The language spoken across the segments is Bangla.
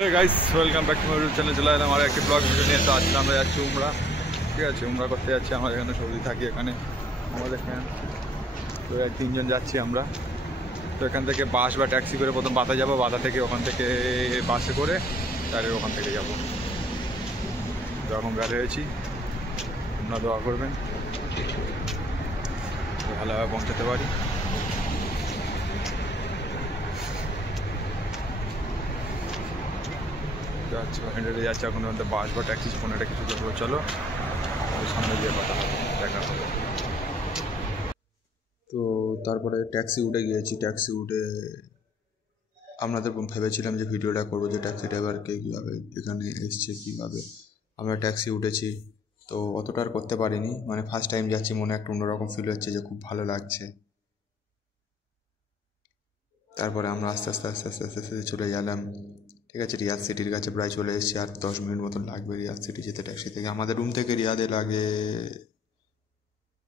Hey guys, welcome back to my YouTube channel. চলে এলাম আর একটা ব্লগ ভিডিও নিয়ে। তো আজকে আমরা যাচ্ছি উমরা, ঠিক আছে? উমরা করতে যাচ্ছি। আমরা এখানে সৌদি থাকি, এখানে আমাদের এখানে তো তিনজন যাচ্ছি আমরা। তো এখান থেকে বাস বা ট্যাক্সি করে প্রথম বাতা যাবো, বাতা থেকে ওখান থেকে বাসে করে ডাইরেক্ট ওখান থেকে যাবো। তো এখন বের হয়েছি, আপনারা দোয়া করবেন ভালোভাবে পৌঁছাতে পারি। যাচ্ছি হেঁটে যাচ্ছে, এখন বাস বা ট্যাক্সি কোনো একটা কিছু করবো। চলো সামনে গিয়ে কথা হবে, দেখা হবে। তো তারপরে ট্যাক্সি উঠে গিয়েছি। ট্যাক্সি উঠে আপনাদের ভেবেছিলাম যে ভিডিওটা করবো যে ট্যাক্সি ড্রাইভারকে কীভাবে এখানে এসছে কীভাবে। আমরা ট্যাক্সি উঠেছি, তো অতটা আর করতে পারিনি, মানে ফার্স্ট টাইম যাচ্ছি, মনে একটা অন্যরকম ফিল হচ্ছে যে খুব ভালো লাগছে। তারপরে আমরা আস্তে আস্তে আস্তে আস্তে আস্তে আস্তে চলে গেলাম, ঠিক আছে? রিয়াদ সিটির কাছে প্রায় চলে এসেছি, আর 10 মিনিট মতন লাগবে রিয়াদ সিটি যেতে ট্যাক্সি থেকে। আমাদের রুম থেকে রিয়াদে লাগে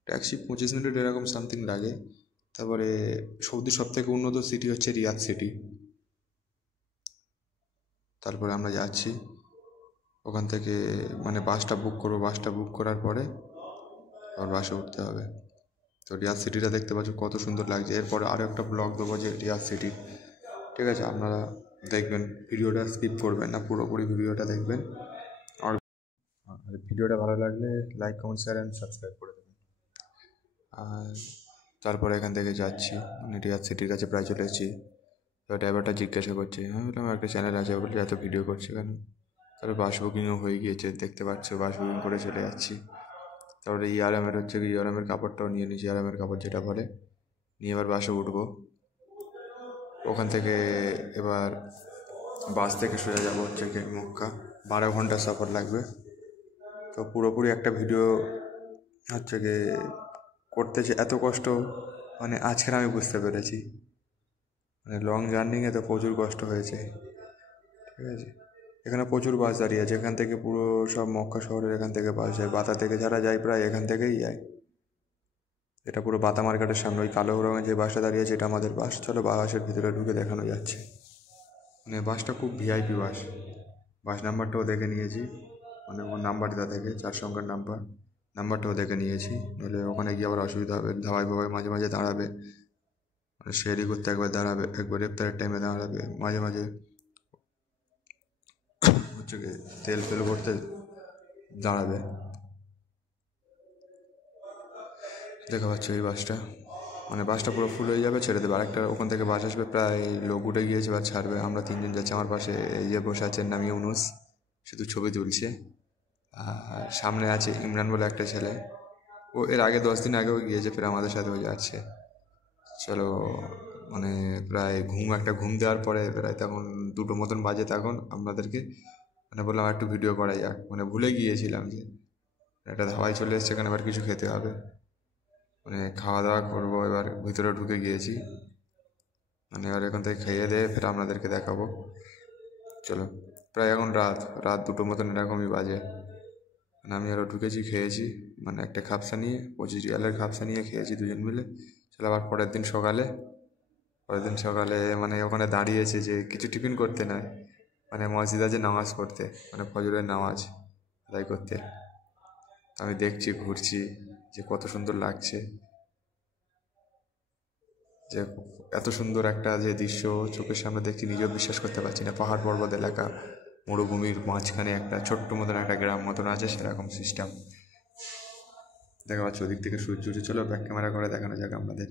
ট্যাক্সি 25 মিনিট এরকম সামথিং লাগে। তারপরে সৌদির সবথেকে উন্নত সিটি হচ্ছে রিয়াদ সিটি। তারপরে আমরা যাচ্ছি ওখান থেকে, মানে বাসটা বুক করবো। বাসটা বুক করার পরে আবার বাসে উঠতে হবে। তো রিয়াদ সিটিটা দেখতে পাচ্ছ কত সুন্দর লাগছে। এরপরে আরও একটা ব্লগ দেবো যে রিয়াদ সিটি, ঠিক আছে? আপনারা দেখবেন, ভিডিওটা স্কিপ করবেন না, পুরোপুরি ভিডিওটা দেখবেন। আর ভিডিওটা ভালো লাগলে like, comment, share and subscribe করে দেবেন। আর তারপরে এখান থেকে যাচ্ছি, মানে রিয়াদ সিটির কাছে প্রায় চলে এসেছি। তো ড্রাইভারটা জিজ্ঞাসা করছে, আমি বললাম একটা চ্যানেল আছে, বলছে এত ভিডিও করছে কেন? তারপরে বাস বুকিংও হয়ে গিয়েছে, দেখতে পাচ্ছ বাস বুকিং করে চলে যাচ্ছি। তারপরে ইয়ারামের হচ্ছে কি, ইয়ারামের কাপড়টাও নিয়ে নিয়েছি, ইয়ারামের কাপড় যেটা বলে, নিয়ে এবার বাসে উঠবো। ওখান থেকে এবার বাস থেকে সোজা যাবো হচ্ছে কি মক্কা। 12 ঘন্টা সফর লাগবে। তো পুরোপুরি একটা ভিডিও হচ্ছে কি করতেছে, এত কষ্ট মানে আজকের আমি বুঝতে পেরেছি। মানে লং জার্নিংয়ে তো প্রচুর কষ্ট হয়েছে, ঠিক আছে? এখানে প্রচুর বাস দাঁড়িয়ে আছে, এখান থেকে পুরো সব মক্কা শহরের এখান থেকে বাস যায়। বাতা থেকে যারা যায় প্রায় এখান থেকেই যায়। এটা পুরো বাতা মার্কেটের সামনে ওই কালো রঙের যে বাসটা দাঁড়িয়ে আছে, এটা আমাদের বাস। চলো বাসের ভিতরে ঢুকে দেখানো যাচ্ছে। মানে বাসটা খুব ভিআইপি বাস। বাস নাম্বারটাও দেখে নিয়েছি, মানে ওর নাম্বার দেওয়া থাকে 4 সংখ্যার নাম্বারটাও দেখে নিয়েছি, নইলে ওখানে গিয়ে আবার অসুবিধা হবে। ধাবাই বাবাই মাঝে মাঝে দাঁড়াবে, মানে শেয়ারি করতে একবার দাঁড়াবে, একবার ইফতারের টাইমে দাঁড়াবে, মাঝে মাঝে হচ্ছে কি তেল ফেল ভরতে দাঁড়াবে। দেখা পাচ্ছ এই বাসটা, মানে বাসটা পুরো ফুল হয়ে যাবে, ছেড়ে দেবে। আরেকটা ওখান থেকে বাস আসবে, প্রায় লোক উঠে গিয়েছে বা ছাড়বে। আমরা তিনজন যাচ্ছি। আমার পাশে এই যে বসে আছেন নাম ইউনুস, শুধু ছবি তুলছে। আর সামনে আছে ইমরান বলে একটা ছেলে, ও এর আগে 10 দিন আগেও গিয়েছে, ফের আমাদের সাথেও যাচ্ছে। চলো, মানে প্রায় ঘুম দেওয়ার পরে প্রায় তখন 2টো মতন বাজে, তখন আপনাদেরকে মানে বললাম একটু ভিডিও করা যাক। মানে ভুলে গিয়েছিলাম যে একটা ধাবায় চলে এসছে, এখানে এবার কিছু খেতে হবে, মানে খাওয়া দাওয়া করবো। এবার ভিতরে ঢুকে গিয়েছি, মানে এবার এখান থেকে খেয়ে দিয়ে ফের আপনাদেরকে দেখাবো। চলো, প্রায় এখন রাত 2টো মতন এরকমই বাজে। মানে আমি আরও ঢুকেছি, খেয়েছি, মানে একটা খাপসা নিয়ে 25 রিয়ালের খাপসা নিয়ে খেয়েছি দুজন মিলে। চলো আবার পরের দিন সকালে মানে ওখানে দাঁড়িয়েছে যে কিছু টিফিন করতে নয়, মানে মসজিদ আছে নামাজ পড়তে, মানে ফজরের নামাজ আদায় করতে। আমি দেখছি, ঘুরছি, যে কত সুন্দর লাগছে, যে এত সুন্দর একটা যে দৃশ্য চোখের সামনে দেখছি, নিজেও বিশ্বাস করতে পারছি না। পাহাড় পর্বত এলাকা, মরুভূমির মাঝখানে একটা ছোট্ট মতন একটা গ্রাম মতন আছে, সেরকম সিস্টেম। দেখা পাচ্ছ ওদিক থেকে সূর্য উঠে। চলো ব্যাক ক্যামেরা করে দেখানো যাক আপনাদের।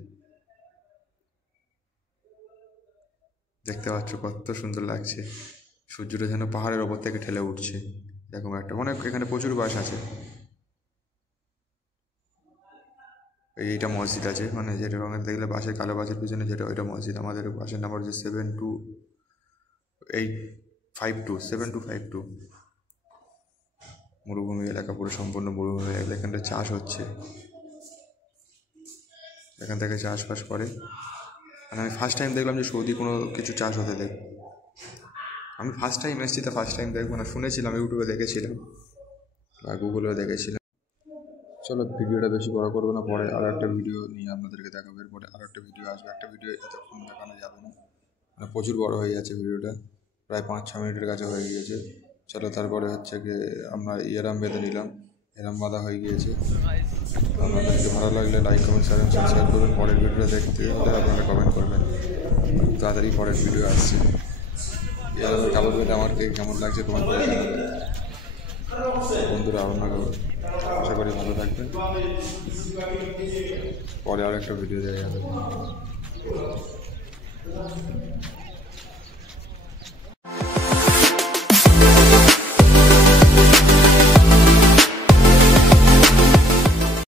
দেখতে পাচ্ছ কত সুন্দর লাগছে, সূর্যটা যেন পাহাড়ের ওপর থেকে ঠেলে উঠছে, এরকম একটা। অনেক এখানে প্রচুর বাস আছে। এইটা মসজিদ আছে, মানে যেটা রঙের দেখলে বাসের কালো বাসের পিছনে যেটা, ওইটা মসজিদ। আমাদের বাসের নাম্বার হচ্ছে 7252 মরুভূমি এলাকা, পুরো সম্পূর্ণ মরুভূমি এলাকা। এখানটা চাষ হচ্ছে, এখান থেকে চাষবাস করে। মানে আমি ফার্স্ট টাইম দেখলাম যে সৌদি কোনো কিছু চাষ হতে দেখ। আমি ফার্স্ট টাইম এসেছি, তা ফার্স্ট টাইম দেখবো না, শুনেছিলাম, ইউটিউবে দেখেছিলাম আর গুগলেও দেখেছিলাম। চলো ভিডিওটা বেশি বড় করবো না, পরে আরও একটা ভিডিও নিয়ে আপনাদেরকে দেখাবো। এরপরে আরও একটা ভিডিও আসবে, একটা ভিডিও এতক্ষণ দেখানো যাবে না, মানে প্রচুর বড় হয়ে যাচ্ছে ভিডিওটা। প্রায় 5-6 মিনিটের কাছে হয়ে গিয়েছে। চলো তারপরে হচ্ছে গিয়ে আমরা ইয়ারাম বেঁধে নিলাম, এরাম বাঁধা হয়ে গিয়েছে। আপনাদেরকে ভালো লাগলে লাইক কমেন্ট সাবস্ক্রাইব করবেন। পরের ভিডিওটা দেখতে হলে আপনারা কমেন্ট করবেন। খুব তাড়াতাড়ি পরের ভিডিও আসছে। ইয়ারামের কাপড় বেঁধে আমার কেমন লাগছে কমেন্ট করে জানাবেন। বন্ধুরা আপনারা আশা করি ভালো থাকবেন। পরে আর একটা ভিডিও দেওয়া যাবে।